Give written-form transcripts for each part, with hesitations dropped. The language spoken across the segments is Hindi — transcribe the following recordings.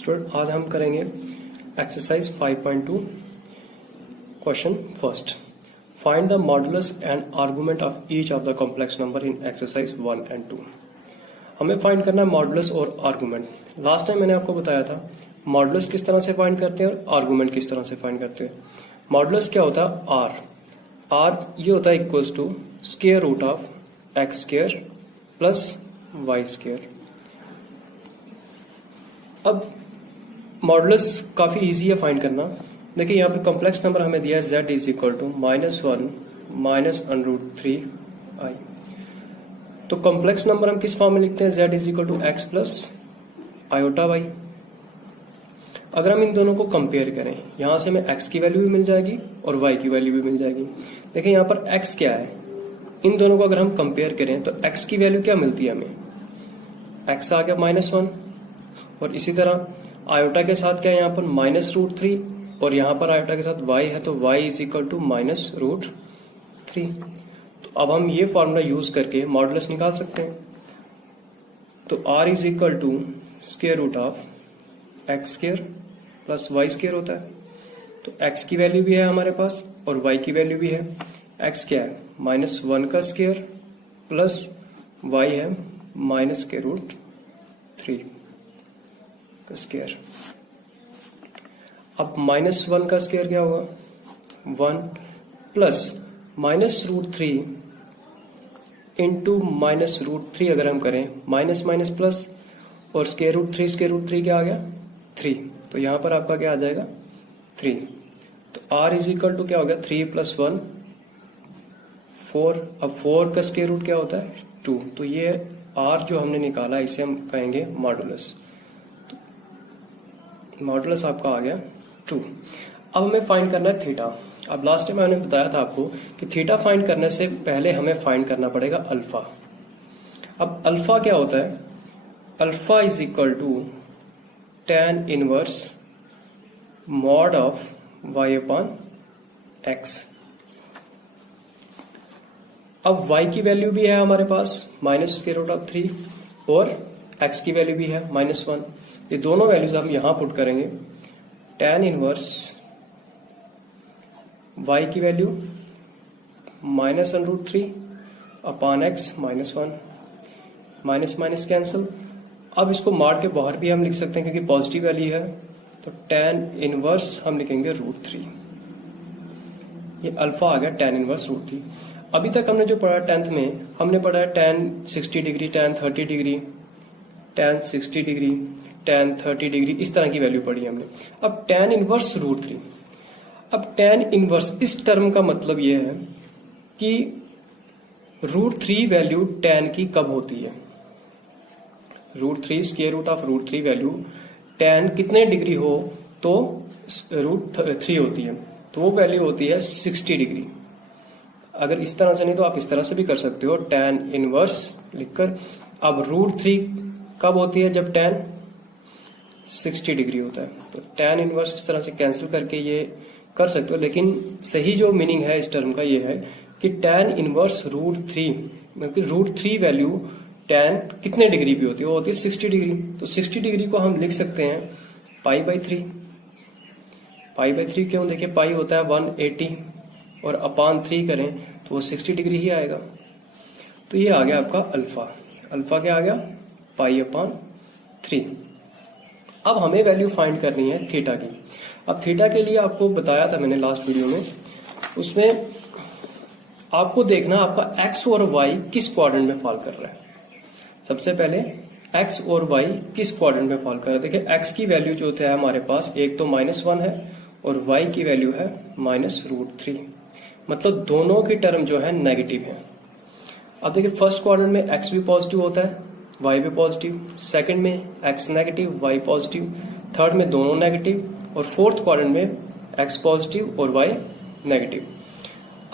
स्टूडेंट आज हम करेंगे exercise 5.2 question first. Find the modulus and argument of each of the complex number in exercise 1 and 2। हमें फाइंड करना है मॉडुलस और आर्गुमेंट। लास्ट टाइम मैंने आपको बताया था मॉडुलस किस तरह से फाइंड करते हैं और आर्गुमेंट किस तरह से फाइंड करते हैं। मॉडुलस क्या होता है? आर ये होता है equals to square root of x square plus y square. अब मॉडुलस काफी इजी है फाइंड करना। देखिए यहाँ पे कॉम्प्लेक्स नंबर हमें दिया है z is equal to -1 minus √3 i। तो कॉम्प्लेक्स नंबर हम किस फॉर्म में लिखते हैं? z is equal to x plus iota y. अगर हम इन दोनों को कंपेयर करें, यहां से हमें x की वैल्यू भी मिल जाएगी और y की वैल्यू भी मिल जाएगी। देखिए यहाँ पर x क्या है, इन दोनों को अगर हम कंपेयर करें तो x की वैल्यू क्या मिलती है हमें? x आ गया -1 और इसी तरह आयोटा के साथ क्या है यहाँ पर -√3 और यहाँ पर आयोटा के साथ y है तो y इज इक्वल टू -√3। तो अब हम ये फॉर्मूला यूज करके मॉडुलस निकाल सकते हैं। तो r is equal to square root of x square plus y square होता है। तो x की वैल्यू भी है हमारे पास और y की वैल्यू भी है। x क्या है? -1 का स्क्वायर प्लस y है -√3 का स्क्वायर। अब -1 का स्क्वायर क्या होगा? 1 प्लस -√3 इंटू -√3 अगर हम करें माइनस माइनस प्लस और स्क्वायर रूट 3 क्या आ गया? 3। तो यहां पर आपका क्या आ जाएगा? 3। तो r इज इक्वल टू क्या हो गया? 3 + 1 4। अब 4 का स्क्वायर रूट क्या होता है? 2। तो ये r जो हमने निकाला इसे हम कहेंगे मॉडुलस। मॉडुलस आपका आ गया 2। अब हमें फाइंड करना है थीटा। अब लास्ट टाइम मैंने बताया था आपको कि थीटा फाइंड करने से पहले हमें फाइंड करना पड़ेगा अल्फा। अब अल्फा क्या होता है? Alpha is equal to tan inverse mod of y upon x। अब y की वैल्यू भी है हमारे पास -√3 और x की वैल्यू भी है -1। ये दोनों वैल्यूज हम यहां पुट करेंगे। tan इनवर्स y की value -√3 upon x -1। Minus minus cancel. अब इसको मार के बाहर भी हम लिख सकते हैं क्योंकि पॉजिटिव वैल्यू है। तो tan इनवर्स हम लिखेंगे √3। ये अल्फा आ गया tan इनवर्स √3। अभी तक हमने जो पढ़ा 10th में, हमने पढ़ा है tan 60 degree, tan 30 degree, tan 60 degree, tan 30 degree, इस तरह की वैल्यू पढ़ी हमने। अब tan इनवर्स √3। अब tan इनवर्स इस टर्म का मतलब यह है कि √3 वैल्यू tan की कब होती है? √3 square root of √3 value tan कितने डिग्री हो तो √3 होती है, तो वो वैल्यू होती है 60 डिग्री। अगर इस तरह से नहीं तो आप इस तरह से भी कर सकते हो tan इनवर्स लिखकर। अब √3 कब होती है? जब tan 60 डिग्री होता है। तो tan इनवर्स इस तरह से कैंसिल करके ये कर सकते हो, लेकिन सही जो मीनिंग है इस टर्म का ये है कि tan इनवर्स √3 मतलब √3 वैल्यू tan कितने डिग्री भी होती है? वो होती है 60 डिग्री। तो 60 डिग्री को हम लिख सकते हैं π/3। π/3 क्यों? देखिए पाई होता है 180 और अपॉन 3 करें तो वो 60 डिग्री ही आएगा। तो ये आ गया आपका अल्फा। अल्फा क्या आ गया? π/3। अब हमें वैल्यू फाइंड करनी है थीटा की। अब थीटा के लिए आपको बताया था मैंने लास्ट वीडियो में, उसमें आपको देखना आपका x और y किस क्वाड्रेंट में फॉल कर रहा है। सबसे पहले x और y किस क्वाड्रेंट में फॉल कर रहा है। देखिए x की वैल्यू जो है हमारे पास एक तो -1 है और y की वैल्यू है -√3। मतलब दोनों की टर्म जो है नेगेटिव है। अब देखिए फर्स्ट क्वाड्रेंट में x भी पॉजिटिव होता है, y भी पॉजिटिव, सेकंड में x negative y positive, third में दोनों नेगेटिव और फोर्थ क्वाड्रेंट में x पॉजिटिव और y नेगेटिव।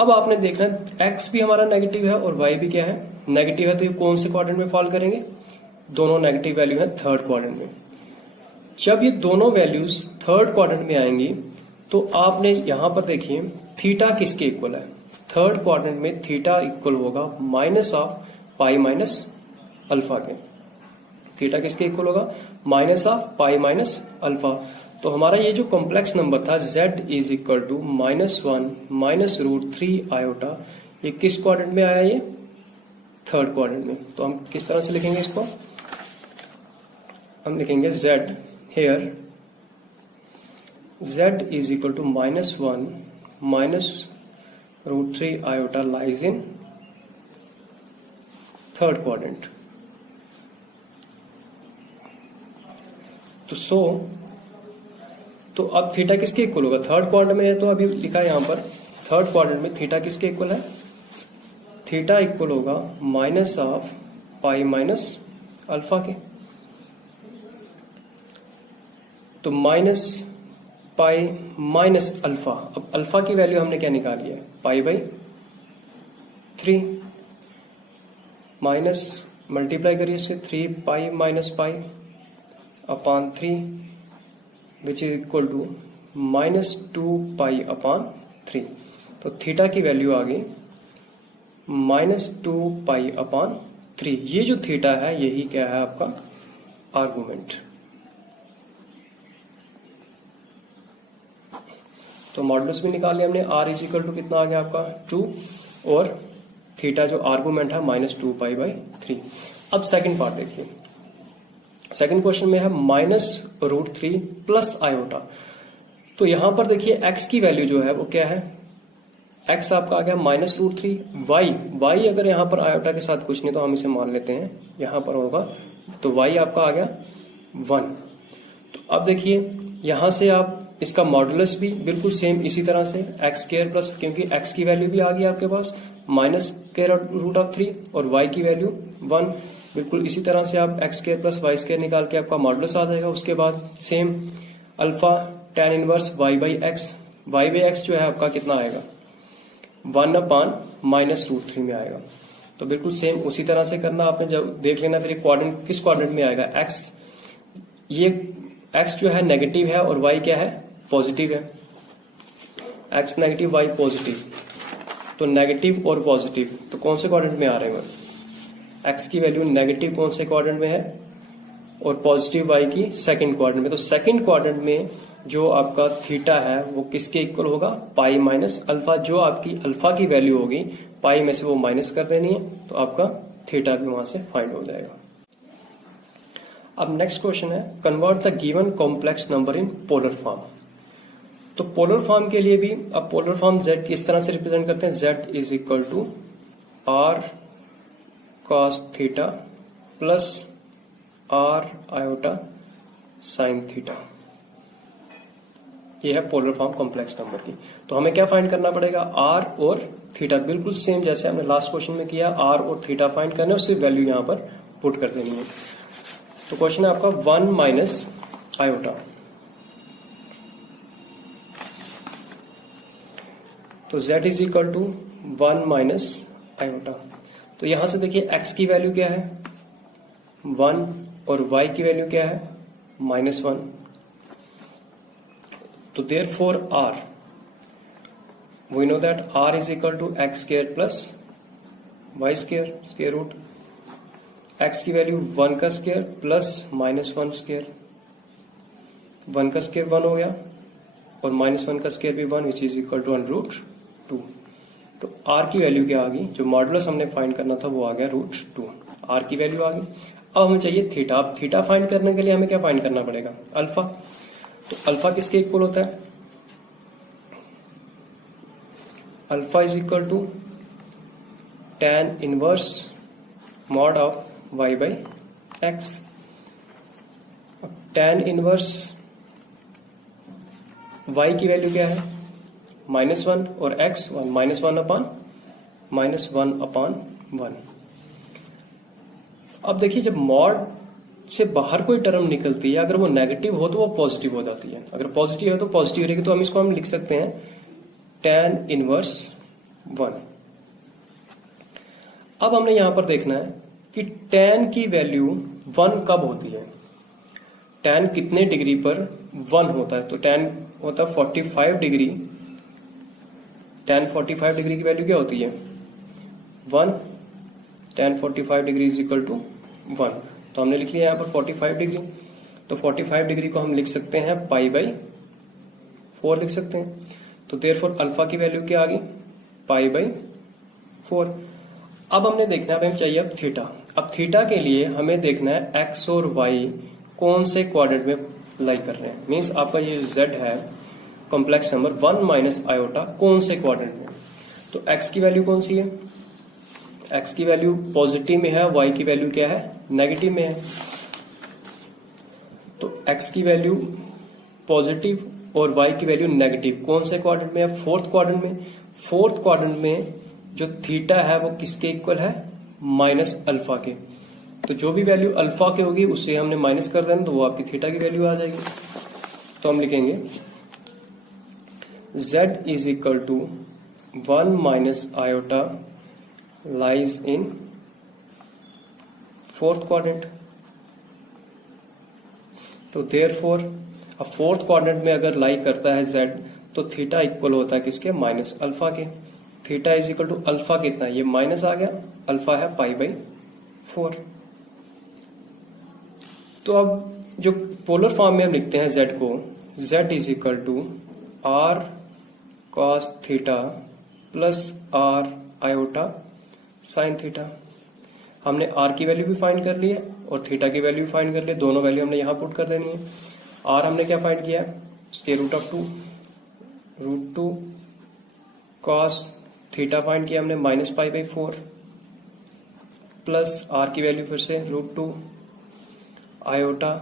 अब आपने देखना x भी हमारा नेगेटिव है और y भी क्या है? नेगेटिव है। तो ये कौन से क्वाड्रेंट में फॉल करेंगे? दोनों नेगेटिव वैल्यू है थर्ड क्वाड्रेंट में। जब ये दोनों वैल्यूज थर्ड क्वाड्रेंट में आएंगी तो आपने यहां पर देखिए थीटा किसके इक्वल है? थर्ड क्वाड्रेंट में थीटा इक्वल होगा -π - अल्फा के। थीटा किसके इक्वल होगा, minus of pi minus alpha. तो हमारा ये जो कॉम्प्लेक्स नंबर था z is equal to -1 minus √3 iota, ये किस क्वाड्रेंट में आया, ये थर्ड क्वाड्रेंट में। तो हम किस तरह से लिखेंगे इसको, हम लिखेंगे z here z is equal to -1 minus √3 iota lies in third quadrant. तो अब थीटा किसके इक्वल होगा, थर्ड क्वाड्रेंट में है, तो अभी लिखा है यहां पर थर्ड क्वाड्रेंट में थीटा किसके इक्वल है, थीटा इक्वल होगा minus of pi minus alpha के। तो माइनस पाई माइनस अल्फा, अब अल्फा की वैल्यू हमने क्या निकाली है, पाई बाई 3 माइनस मल्टीप्लाई करिए इससे 3 pi minus pi upon 3 which is equal to -2 pi upon 3। तो थीटा की वैल्यू आ गई -2 पाई अपॉन 3। ये जो थीटा है यही क्या है आपका आर्गुमेंट। तो मॉडुलस भी निकाल लिया हमने, r इज इक्वल टू कितना आ गया आपका 2 और थीटा जो आर्गुमेंट है -2 पाई बाई 3। अब सेकंड पार्ट देखिए, सेकंड क्वेश्चन में है -√3 प्लस आयोटा। तो यहां पर देखिए x की वैल्यू जो है वो क्या है, x आपका आ गया -√3, y अगर यहां पर आयोटा के साथ कुछ नहीं तो हम इसे मान लेते हैं यहां पर होगा, तो y आपका आ गया 1। तो अब देखिए यहां से आप इसका मॉडुलस भी बिल्कुल सेम इसी तरह से x² प्लस, क्योंकि x की वैल्यू भी आ गई आपके पास -√3 और y की वैल्यू 1, बिल्कुल इसी तरह से आप x² प्लस y² निकाल के आपका मॉडुलस आ जाएगा। उसके बाद same alpha tan inverse y by x जो है आपका कितना आएगा 1 अपान -√3 में आएगा। तो बिल्कुल सेम उसी तरह से करना आपने, जब देख लेना फिर क्वाड्रेंट किस क्वाड्रेंट में आएगा, x ये x जो है नेगेटिव है और y क्या है पॉजिटिव है, x नेगेटिव y पॉजिटिव, तो नेगेटिव और पॉजिटिव तो कौन से क्वाड्रेंट में आ रहे हैं, x की वैल्यू नेगेटिव कौन से क्वाड्रेंट में है और पॉजिटिव y की सेकंड क्वाड्रेंट में। तो सेकंड क्वाड्रेंट में जो आपका थीटा है वो किसके इक्वल होगा, पाई माइनस अल्फा। जो आपकी अल्फा की वैल्यू होगी पाई में से वो माइनस कर देनी है, तो आपका थीटा भी वहां से फाइंड हो जाएगा। अब नेक्स्ट क्वेश्चन है convert the given complex number in polar form. तो पोलर फॉर्म के लिए भी अब पोलर फॉर्म z किस तरह से रिप्रेजेंट करते हैं, z is equal to r cos theta plus r iota sine theta. ये है पोलर फॉर्म कॉम्प्लेक्स नंबर की। तो हमें क्या फाइंड करना पड़ेगा, r और थीटा, बिल्कुल सेम जैसे हमने लास्ट क्वेश्चन में किया, r और थीटा फाइंड करना है, उससे वैल्यू यहां पर पुट कर देनी है। तो क्वेश्चन है आपका 1 माइनस आयोटा। तो z is equal to 1 minus iota. तो यहां से देखिए x की वैल्यू क्या है 1 और y की वैल्यू क्या है -1। तो therefore r we know that r is equal to x² plus y² square root. x की वैल्यू 1 का स्क्वायर प्लस -1 स्क्वायर, 1 का स्क्वायर 1 हो गया और -1 का स्क्वायर भी 1 विच इज इक्वल टू 1√2। तो r की वैल्यू क्या आ गई, जो मॉडुलस हमने फाइंड करना था वो आ गया √2, r की वैल्यू आ गई। अब हमें चाहिए थीटा। अब थीटा फाइंड करने के लिए हमें क्या फाइंड करना पड़ेगा, अल्फा। तो अल्फा किसके इक्वल होता है, alpha is equal to tan inverse mod of y by x। tan inverse y की वैल्यू क्या है -1 और x 1, -1 अपान 1। अब देखिए जब मॉड से बाहर कोई टर्म निकलती है, अगर वो नेगेटिव हो तो वो पॉजिटिव हो जाती है, अगर पॉजिटिव है तो पॉजिटिव रहेगी। तो इसको हम लिख सकते हैं tan इनवर्स 1। अब हमने यहां पर देखना है कि tan की वैल्यू 1 कब होती है, tan कितने डिग्री पर 1 होता है। तो tan होता है 45 डिग्री, tan 45 डिग्री की वैल्यू क्या होती है 1, tan 45 degree is equal to 1। तो हमने लिख लिया यहाँ पर 45 डिग्री। तो 45 डिग्री को हम लिख सकते हैं π/4 लिख सकते हैं। तो देयरफॉर अल्फा की वैल्यू क्या आ गई, π/4। अब हमने देखना है, हमें चाहिए अब थीटा। अब थीटा के लिए हमें देखना है एक्स और वाई कौन से क्वाड्रेंट में लाई कर रहे हैं। मीन्स आपका ये जेड है कॉम्प्लेक्स नंबर 1 माइनस आयोटा कौन से क्वाड्रेंट में। तो एक्स की वैल्यू कौन सी है, एक्स की वैल्यू पॉजिटिव में है, वाई की वैल्यू क्या है, नेगेटिव में है। तो एक्स की वैल्यू पॉजिटिव और वाई की वैल्यू नेगेटिव कौन से क्वाड्रेंट में है, फोर्थ क्वाड्रेंट में। फोर्थ क्वाड्रेंट में जो थीटा है वो किसके इक्वल है, माइनस अल्फा के। तो जो भी वैल्यू अल्फा के होगी उससे हमने माइनस कर देना, तो वो आपकी थीटा की वैल्यू आ जाएगी। तो हम लिखेंगे z is equal to 1 minus iota lies in fourth quadrant. तो देयरफॉर अब फोर्थ क्वाड्रेंट में अगर लाई करता है z, तो थीटा इक्वल होता है किसके, माइनस अल्फा के। Theta is equal to alpha कितना, ये माइनस आ गया, अल्फा है π/4। तो अब जो पोलर फॉर्म में हम लिखते हैं z को, z is equal to r cos theta plus r iota sine theta. हमने r की वैल्यू भी फाइंड कर ली है और थीटा की वैल्यू भी फाइंड कर ली है, दोनों वैल्यू हमने यहां पुट कर देनी है। r हमने क्या फाइंड किया है, square root of 2 cos theta find किया हमने माइनस π/4 प्लस r की वैल्यू फिर से √2 आयोटा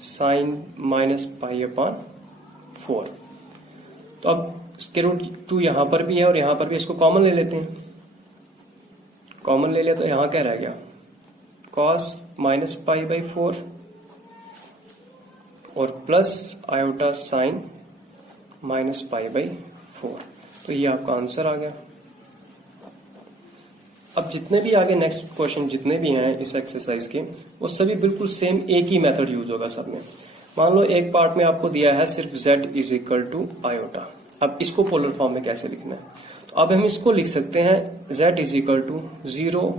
साइन माइनस π/4। तो अब √2 यहां पर भी है और यहां पर भी, इसको कॉमन ले लेते हैं। कॉमन ले लिया तो यहां क्या रह गया, cos माइनस π/4 और प्लस आयोटा साइन माइनस π/4। तो ये आपका आंसर आ गया। अब जितने भी आगे नेक्स्ट क्वेश्चन जितने भी हैं इस एक्सरसाइज के, वो सभी बिल्कुल सेम एक ही मेथड यूज होगा सब में। मान लो एक पार्ट में आपको दिया है सिर्फ z is equal to iota. अब इसको पोलर फॉर्म में कैसे लिखना है, तो अब हम इसको लिख सकते हैं z is equal to 0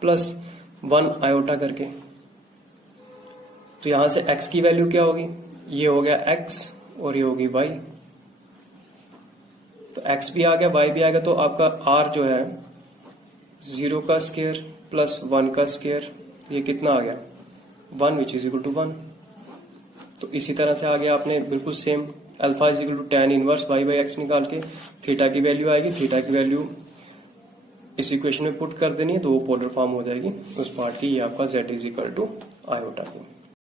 plus 1 iota करके। तो यहां से x की वैल्यू क्या होगी, ये हो गया x और ये होगी y। तो x भी आ गया, y भी आ गया, तो आपका r जो है 0 का स्क्वायर प्लस 1 का स्क्वायर, ये कितना आ गया 1 विच इज इक्वल टू 1। तो इसी तरह से आगे आपने बिल्कुल same alpha is equal to tan inverse y/x निकाल के थीटा की वैल्यू आएगी, थीटा की वैल्यू इस इक्वेशन में पुट कर देनी है, तो वो पोलर फॉर्म हो जाएगी उस पार्ट की, ये आपका z is equal to iota की।